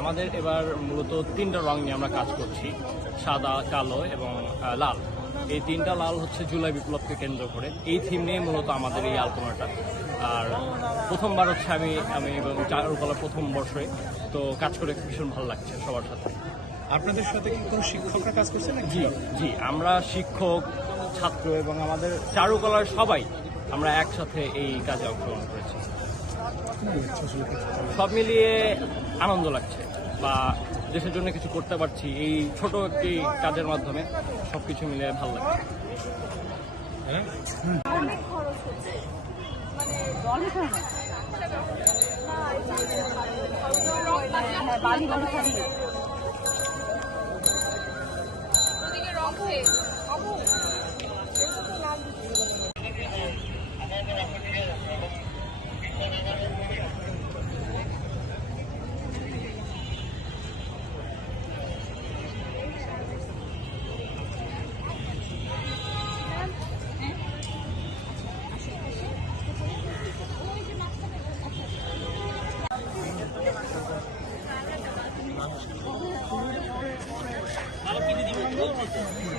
আমাদের এবার মূলত 3টা রং নিয়ে আমরা কাজ করছি, সাদা, কালো এবং লাল। এই 3টা লাল হচ্ছে জুলাই বিপ্লবকে কেন্দ্র করে। এই থিম নিয়ে মূলত আমাদের এই আলপনাটা। আর প্রথমবার হচ্ছে আমি এবং চারুকলার প্রথম বর্ষে, তো কাজ করে ভীষণ ভালো লাগছে সবার সাথে। আপনাদের সাথে কি কোনো শিক্ষকরা কাজ করছে না? জি জি, আমরা শিক্ষক, ছাত্র এবং আমাদের চারুকলার সবাই আমরা একসাথে এই কাজে অংশগ্রহণ করেছি। সব মিলিয়ে আনন্দ লাগছে, বা দেশের জন্য কিছু করতে পারছি এই ছোট একটি কাজের মাধ্যমে, সবকিছু মিলে ভালো লাগছে। অনেক খরচ হচ্ছে, মানে বালি বালি খালি ওদিকে রং খেয়ে ভালো কিনে দিবে।